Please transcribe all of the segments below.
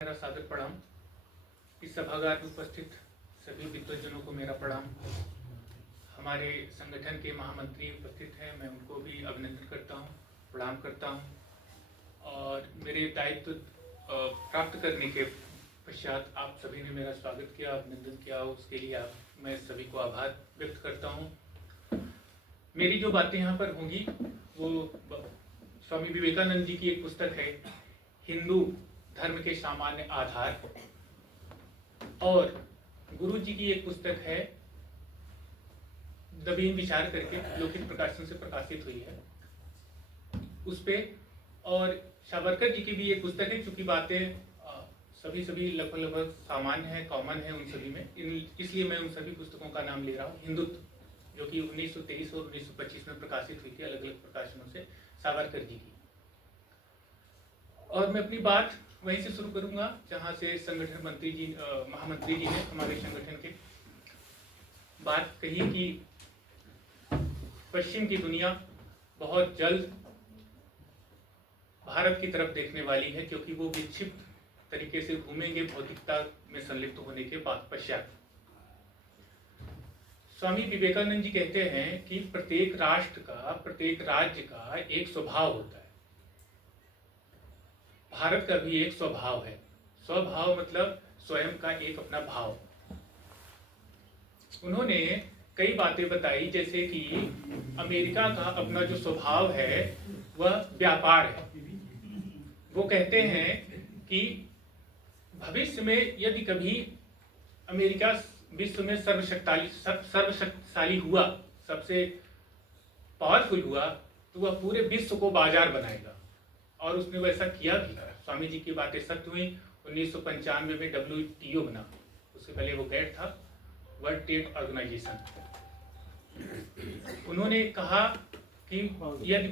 मेरा सादर प्रणाम। इस सभागार में उपस्थित सभी विद्वजनों को मेरा प्रणाम। हमारे संगठन के महामंत्री उपस्थित हैं, मैं उनको भी अभिनंदन करता हूं, प्रणाम करता हूं। और मेरे दायित्व प्राप्त करने के पश्चात आप सभी ने मेरा स्वागत किया, अभिनंदन किया, उसके लिए मैं सभी को आभार व्यक्त करता हूं। मेरी जो बातें यहाँ पर होंगी वो स्वामी विवेकानंद जी की एक पुस्तक है, हिंदू धर्म के सामान्य आधार, और गुरु जी की एक पुस्तक है नवीन विचार करके, लोकित प्रकाशन से प्रकाशित हुई है उस पे। और सावरकर जी की भी एक पुस्तक है, चूंकि बातें सभी लगभग सामान्य है, कॉमन है उन सभी में, इसलिए मैं उन सभी पुस्तकों का नाम ले रहा हूँ। हिंदुत्व, जो कि 1923 और 1925 में प्रकाशित हुई थी अलग अलग प्रकाशनों से, सावरकर जी की। और मैं अपनी बात वहीं से शुरू करूंगा जहां से संगठन मंत्री जी, महामंत्री जी ने हमारे संगठन के बात कही कि पश्चिम की दुनिया बहुत जल्द भारत की तरफ देखने वाली है, क्योंकि वो विक्षिप्त तरीके से घूमेंगे भौतिकता में संलिप्त होने के बाद पश्चात। स्वामी विवेकानंद जी कहते हैं कि प्रत्येक राष्ट्र का, प्रत्येक राज्य का एक स्वभाव होता है। भारत का भी एक स्वभाव है। स्वभाव मतलब स्वयं का एक अपना भाव। उन्होंने कई बातें बताई, जैसे कि अमेरिका का अपना जो स्वभाव है वह व्यापार है। वो कहते हैं कि भविष्य में यदि कभी अमेरिका विश्व में सर्वशक्तिशाली हुआ, सबसे पावरफुल हुआ, तो वह पूरे विश्व को बाजार बनाएगा। और उसने वैसा किया भी। स्वामी जी की बातें सत्य हुई। 1995 में WTO बना, उससे पहले वो गैट था, वर्ल्ड ट्रेड ऑर्गेनाइजेशन। उन्होंने कहा कि यदि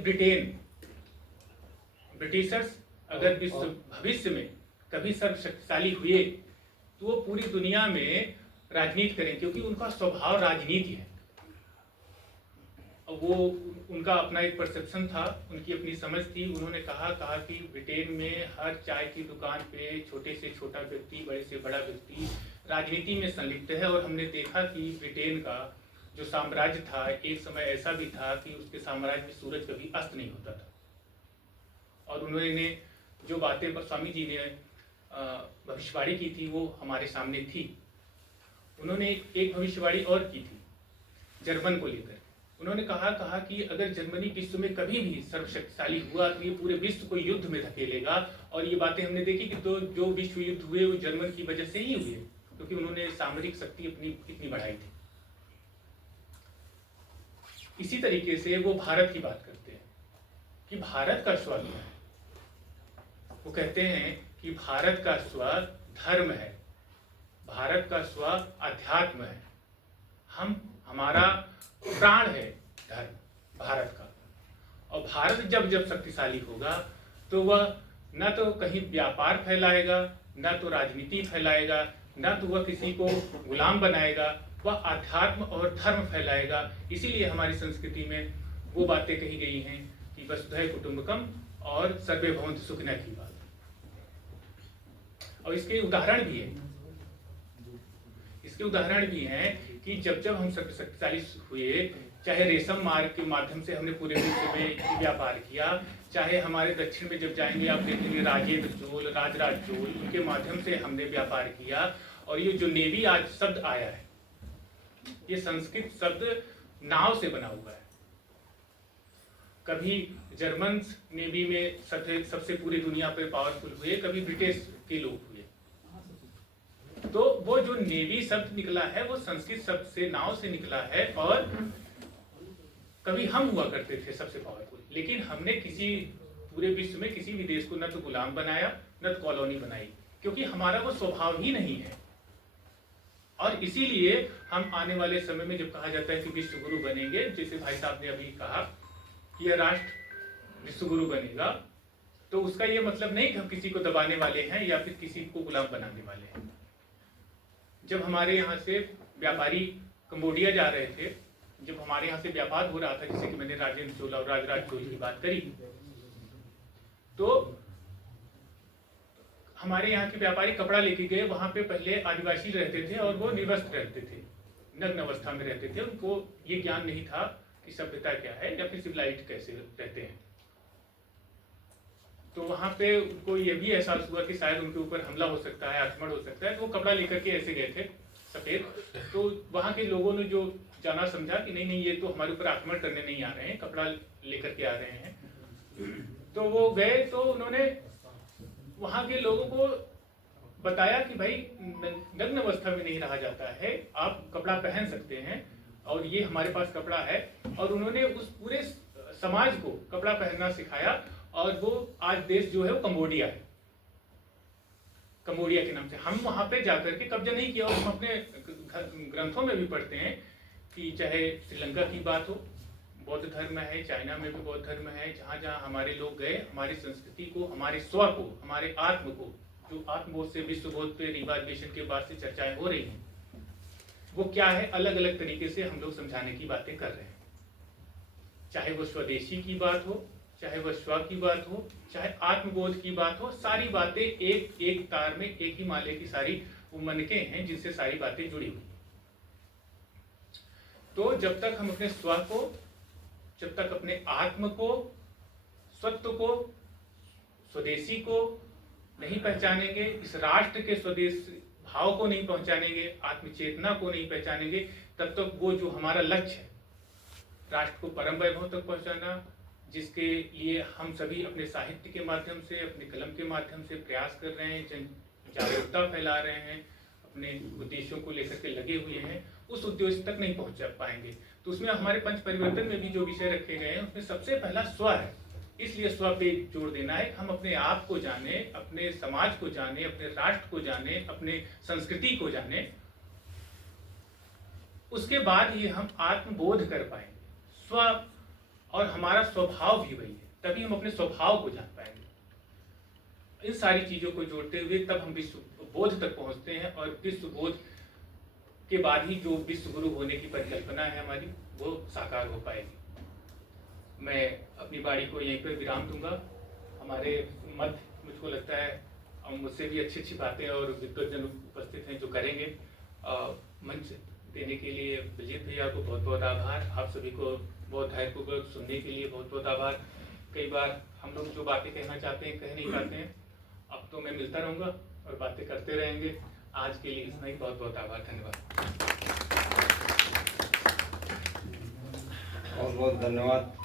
ब्रिटिशर्स अगर विश्व भविष्य में कभी सर्वशक्तिशाली हुए तो वो पूरी दुनिया में राजनीति करें, क्योंकि उनका स्वभाव राजनीति है। वो उनका अपना एक परसेप्शन था, उनकी अपनी समझ थी। उन्होंने कहा कि ब्रिटेन में हर चाय की दुकान पे छोटे से छोटा व्यक्ति, बड़े से बड़ा व्यक्ति राजनीति में संलिप्त है। और हमने देखा कि ब्रिटेन का जो साम्राज्य था, एक समय ऐसा भी था कि उसके साम्राज्य में सूरज कभी अस्त नहीं होता था। और उन्होंने जो बातें स्वामी जी ने भविष्यवाणी की थी वो हमारे सामने थी। उन्होंने एक भविष्यवाणी और की थी जर्मन को लेकर। उन्होंने कहा कि अगर जर्मनी विश्व में कभी भी सर्वशक्तिशाली हुआ तो ये पूरे विश्व को युद्ध में धकेलेगा। और ये बातें हमने देखी कि जो विश्व युद्ध हुए वो जर्मन की वजह से ही हुए, क्योंकि उन्होंने सामरिक शक्ति अपनी इतनी बढ़ाई थी। इसी तरीके से वो भारत की बात करते हैं कि भारत का स्वर क्या है। वो कहते हैं कि भारत का स्वर धर्म है, भारत का स्वर अध्यात्म है। हमारा प्राण है धर्म भारत का। और भारत जब शक्तिशाली होगा तो वह न तो कहीं व्यापार फैलाएगा, न तो राजनीति फैलाएगा, न तो वह किसी को गुलाम बनाएगा, वह अध्यात्म और धर्म फैलाएगा। इसीलिए हमारी संस्कृति में वो बातें कही गई हैं कि वसुधैव कुटुंबकम और सर्वे भवन्तु सुखिनः की बात। और इसके उदाहरण भी है, इसके उदाहरण भी हैं कि जब हम शक्तिशाली हुए, चाहे रेशम मार्ग के माध्यम से हमने पूरे विश्व में व्यापार किया, चाहे हमारे दक्षिण में जब जाएंगे आप देखेंगे राजेंद्र चोल, राजराज चोल, उनके माध्यम से हमने व्यापार किया। और ये जो नेवी आज शब्द आया है, ये संस्कृत शब्द नाव से बना हुआ है। कभी जर्मन नेवी में सबसे पूरी दुनिया पर पावरफुल हुए, कभी ब्रिटिश के लोग हुए। तो वो जो नेवी शब्द निकला है वो संस्कृत शब्द से, नाव से निकला है। और कभी हम हुआ करते थे सबसे पावरफुल, लेकिन हमने किसी पूरे विश्व में किसी भी देश को न तो गुलाम बनाया, न तो कॉलोनी बनाई, क्योंकि हमारा वो स्वभाव ही नहीं है। और इसीलिए हम आने वाले समय में जब कहा जाता है कि विश्व गुरु बनेंगे, जैसे भाई साहब ने अभी कहा कि यह राष्ट्र विश्व गुरु बनेगा, तो उसका ये मतलब नहीं कि हम किसी को दबाने वाले हैं या फिर किसी को गुलाम बनाने वाले हैं। जब हमारे यहाँ से व्यापारी कंबोडिया जा रहे थे, जब हमारे यहाँ से व्यापार हो रहा था, जैसे कि मैंने राजेंद्र चोल और राजराज चोल की बात करी, तो हमारे यहाँ के व्यापारी कपड़ा लेके गए, वहाँ पे पहले आदिवासी रहते थे और वो निर्वस्त्र रहते थे, नग्न अवस्था में रहते थे। उनको ये ज्ञान नहीं था कि सभ्यता क्या है या फिर सिविलाइज्ड कैसे रहते हैं। तो वहाँ पे उनको ये भी एहसास हुआ कि शायद उनके ऊपर हमला हो सकता है, आक्रमण हो सकता है, तो वो कपड़ा लेकर के ऐसे गए थे सफेद। तो वहाँ के लोगों ने जो जाना समझा कि नहीं नहीं, ये तो हमारे ऊपर आक्रमण करने नहीं आ रहे हैं, कपड़ा लेकर के आ रहे हैं। तो वो गए, तो उन्होंने वहाँ के लोगों को बताया कि भाई नग्न अवस्था में नहीं रहा जाता है, आप कपड़ा पहन सकते हैं और ये हमारे पास कपड़ा है। और उन्होंने उस पूरे समाज को कपड़ा पहनना सिखाया। और वो आज देश जो है वो कंबोडिया है, कंबोडिया के नाम से। हम वहां पे जाकर के कब्जा नहीं किया। और हम अपने ग्रंथों में भी पढ़ते हैं कि चाहे श्रीलंका की बात हो, बौद्ध धर्म है, चाइना में भी बौद्ध धर्म है, जहाँ जहाँ हमारे लोग गए, हमारी संस्कृति को, हमारे स्व को, हमारे आत्म को, जो आत्मबोध से विश्वबोध पे रिवाइवेशन के बाद से चर्चाएं हो रही हैं, वो क्या है, अलग अलग तरीके से हम लोग समझाने की बातें कर रहे हैं। चाहे वो स्वदेशी की बात हो, चाहे वह स्व की बात हो, चाहे आत्मबोध की बात हो, सारी बातें एक एक तार में, एक ही माले की सारी वो मनके हैं जिनसे सारी बातें जुड़ी हुई। तो जब तक हम अपने स्व को, जब तक अपने आत्म को, सत्व को, स्वदेशी को नहीं पहचानेंगे, इस राष्ट्र के स्वदेश भाव को नहीं पहचानेंगे, आत्मचेतना को नहीं पहचानेंगे, तब तक वो जो हमारा लक्ष्य है, राष्ट्र को परम वैभव तक पहुंचाना, जिसके लिए हम सभी अपने साहित्य के माध्यम से, अपने कलम के माध्यम से प्रयास कर रहे हैं, जन जागरूकता फैला रहे हैं, अपने उद्देश्यों को लेकर के लगे हुए हैं, उस उद्देश्य तक नहीं पहुंच पाएंगे। तो उसमें हमारे पंच परिवर्तन में भी जो विषय रखे गए हैं, उसमें सबसे पहला स्व है। इसलिए स्व पे जोर देना है। हम अपने आप को जाने, अपने समाज को जाने, अपने राष्ट्र को जाने, अपने संस्कृति को जाने, उसके बाद ही हम आत्मबोध कर पाएंगे। स्व और हमारा स्वभाव भी वही है, तभी हम अपने स्वभाव को जान पाएंगे। इन सारी चीजों को जोड़ते हुए तब हम विश्व बोध तक पहुंचते हैं। और विश्व बोध के बाद ही जो विश्व गुरु होने की परिकल्पना है हमारी, वो साकार हो पाएगी। मैं अपनी बाणी को यहीं पर विराम दूंगा। हमारे मध्य मुझको लगता है मुझसे भी अच्छी अच्छी बातें और विद्वजन उपस्थित हैं जो करेंगे। मंच देने के लिए बलजीत भैया को बहुत बहुत आभार। आप सभी को बहुत धैर्यपूर्वक सुनने के लिए बहुत बहुत आभार। कई बार हम लोग जो बातें कहना चाहते हैं कह नहीं पाते हैं। अब तो मैं मिलता रहूँगा और बातें करते रहेंगे। आज के लिए इतना ही, बहुत बहुत आभार, धन्यवाद। बहुत बहुत धन्यवाद।